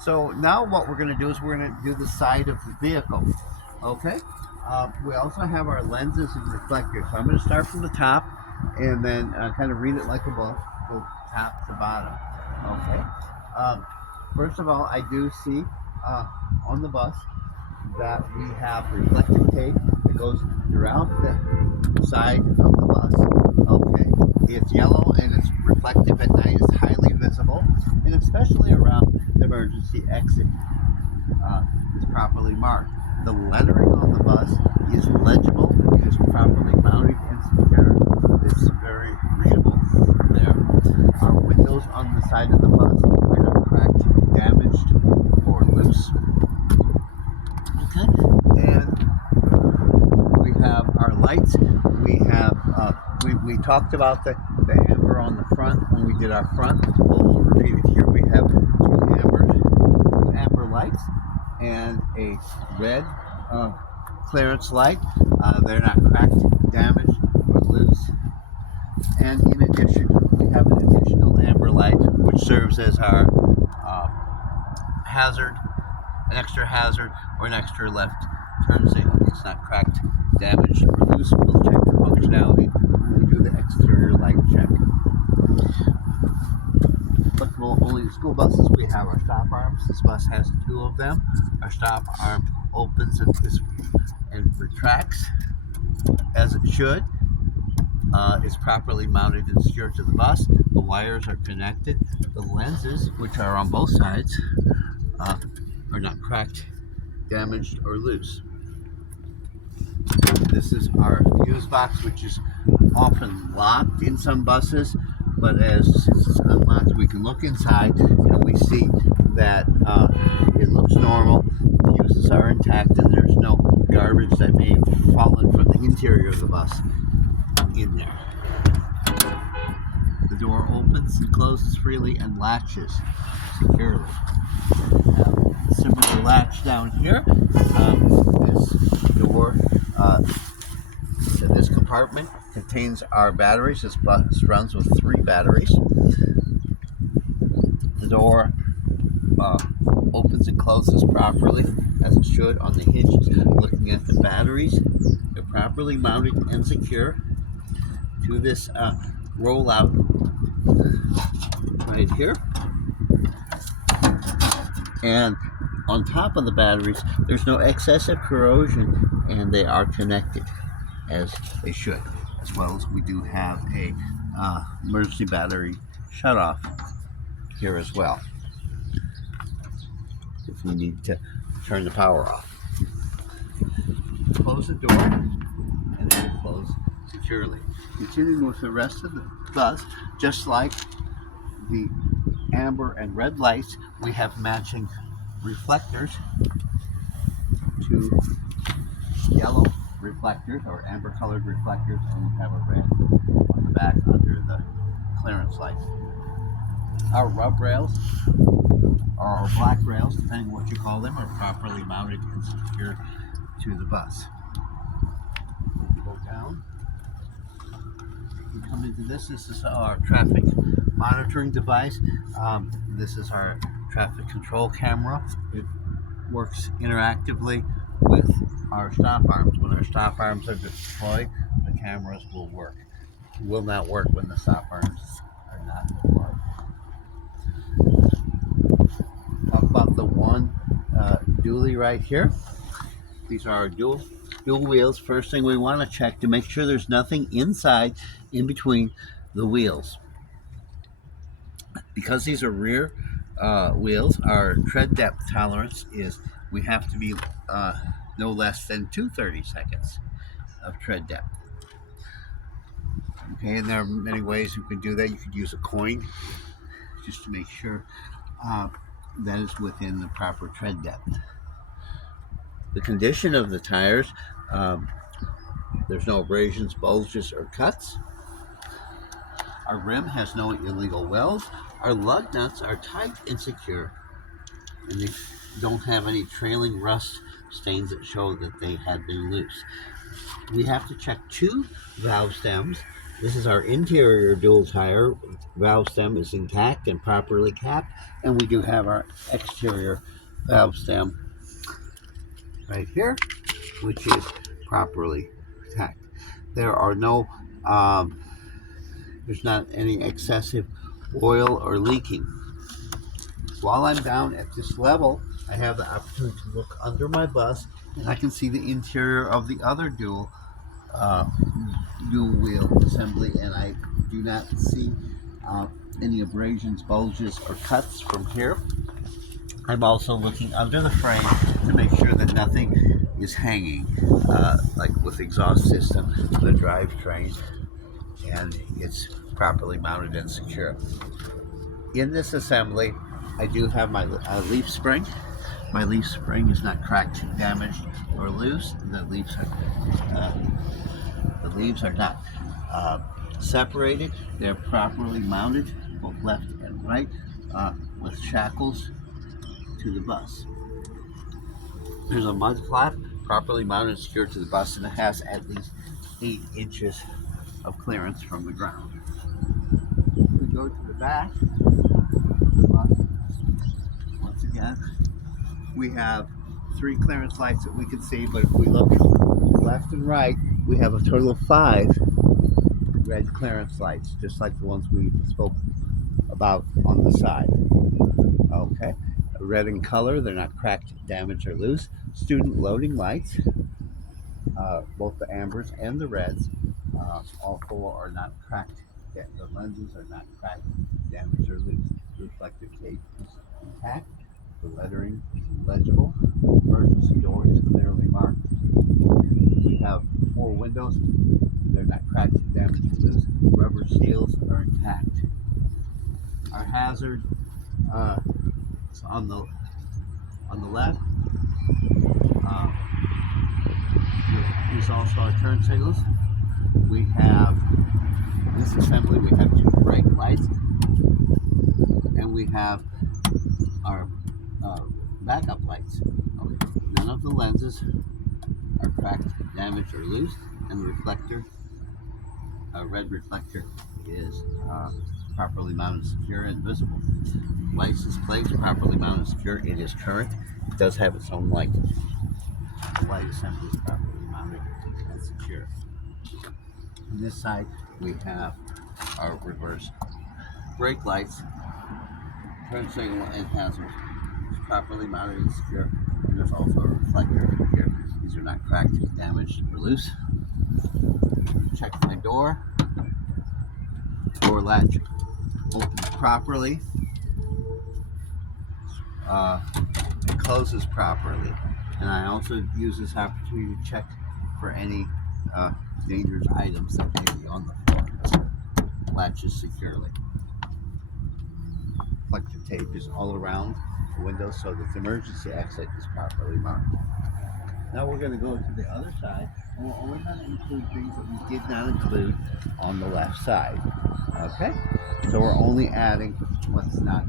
So now what we're going to do is we're going to do the side of the vehicle. Okay. We also have our lenses and reflectors. So I'm going to start from the top and then kind of read it like a book, go top to bottom. Okay. Um, First of all, I do see uh, on the bus that we have reflective tape that goes throughout the side of the bus. Okay. It's yellow and it's reflective at night. It's highly visible, and especially around the emergency exit uh, is properly marked. The lettering on the bus is legible, it is properly mounted and secure. It's very readable there. Our windows on the side of the bus are not cracked, damaged, or loose. Okay, and we have our lights. We talked about the amber on the front when we did our front. We'll repeat it here. We have two amber lights and a red clearance light. They're not cracked, damaged, or loose. And in addition, we have an additional amber light which serves as our hazard, an extra hazard, or an extra left turn signal. It's not cracked, damaged, or loose. We'll check the functionality when we do the exterior light check. Applicable only to school buses. We have our stop arms. This bus has two of them. Our stop arm opens and retracts as it should. It's properly mounted and secured to the bus. The wires are connected. The lenses, which are on both sides, are not cracked, damaged, or loose. This is our fuse box, which is often locked in some buses, but as it's unlocked, we can look inside and we see that it looks normal. The fuses are intact, and there's no garbage that may have fallen from the interior of the bus in there. The door opens and closes freely and latches securely. Similar latch down here. This door, this compartment contains our batteries. This bus runs with 3 batteries. The door opens and closes properly as it should on the hinges. Looking at the batteries, they're properly mounted and secure to this rollout right here. And on top of the batteries, there's no excessive corrosion, and they are connected as they should. As well as we do have a emergency battery shutoff here as well, if we need to turn the power off. Close the door, and it will close securely. Continuing with the rest of the bus, just like the amber and red lights, we have matching reflectors to yellow reflectors or amber colored reflectors, and we have a red on the back under the clearance light. Our rub rails, or our black rails, depending what you call them, are properly mounted and secured to the bus. When you go down, you come into this. This is our traffic monitoring device. This is our traffic control camera. It works interactively with our stop arms. When our stop arms are deployed, the cameras will work. It will not work when the stop arms are not deployed. Talk about the one dually right here. These are our dual wheels. First thing we want to check to make sure there's nothing inside in between the wheels. Because these are rear wheels, our tread depth tolerance is we have to be no less than 2/32 of tread depth. Okay, and there are many ways you can do that. You could use a coin just to make sure that is within the proper tread depth. The condition of the tires, there's no abrasions, bulges, or cuts. Our rim has no illegal welds. Our lug nuts are tight and secure, and they don't have any trailing rust stains that show that they had been loose. We have to check 2 valve stems This is our interior dual tire. Valve stem is intact and properly capped, and we do have our exterior valve stem right here, which is properly tacked. There are no, there's not any excessive oil or leaking. While I'm down at this level, I have the opportunity to look under my bus, and I can see the interior of the other uh, dual wheel assembly, and I do not see uh, any abrasions, bulges, or cuts from here. I'm also looking under the frame to make sure that nothing is hanging, like with the exhaust system, the drivetrain, and it's properly mounted and secure. In this assembly, I do have my leaf spring. My leaf spring is not cracked, damaged, or loose. Uh, the leaves are not uh, separated. They're properly mounted, both left and right, with shackles to the bus. There's a mud flap properly mounted and secured to the bus, and it has at least 8 inches of clearance from the ground. If we go to the back, once again, we have 3 clearance lights that we can see, but if we look left and right, we have a total of 5 red clearance lights, just like the ones we spoke about on the side. Okay, red in color, they're not cracked, damaged, or loose. Student loading lights, both the ambers and the reds, all 4 are not cracked. The lenses are not cracked, damaged, or loose. Reflective tape is intact. The lettering is legible. Emergency door is clearly marked. We have 4 windows. They're not cracked, damaged, or loose. Rubber seals are intact. Our hazard is on the left. Uh, is also our turn signals. We have this assembly. We have 2 brake lights, and we have our backup lights. Okay. None of the lenses are cracked, damaged, or loose, and the reflector, red reflector, is properly mounted, secure, and visible. License plate is properly mounted, secure. It is current. It does have its own light. The light assembly is properly mounted and secure. On this side, we have our reverse brake lights, turn signal, and hazard. It's properly mounted and secure. And there's also a reflector here. These are not cracked, damaged, or loose. Check my door. Door latch opens properly. It closes properly. And I also use this opportunity to check for any dangerous items that may be on the floor. Latches securely. Reflective tape is all around the window so that the emergency exit is properly marked. Now we're going to go to the other side, and we're only going to include things that we did not include on the left side. Okay? So we're only adding what's not,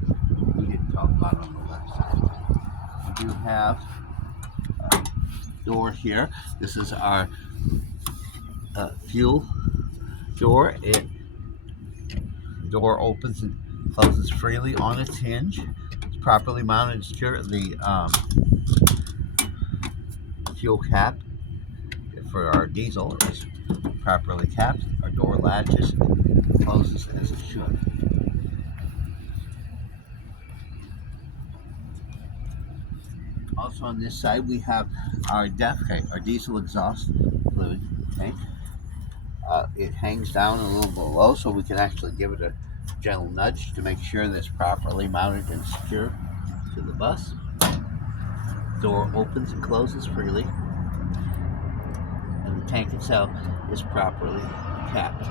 we didn't talk about on the left side. We do have a door here. This is our fuel door. The door opens and closes freely on its hinge. It's properly mounted and secure. The fuel cap for our diesel is properly capped. Our door latches and closes as it should. Also on this side we have our DEF tank, our diesel exhaust fluid tank. It hangs down a little below, so we can actually give it a gentle nudge to make sure that it's properly mounted and secure to the bus. Door opens and closes freely, and the tank itself is properly capped.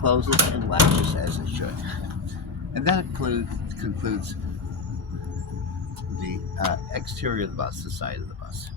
Closes and latches as it should. And that concludes the exterior of the bus, the side of the bus.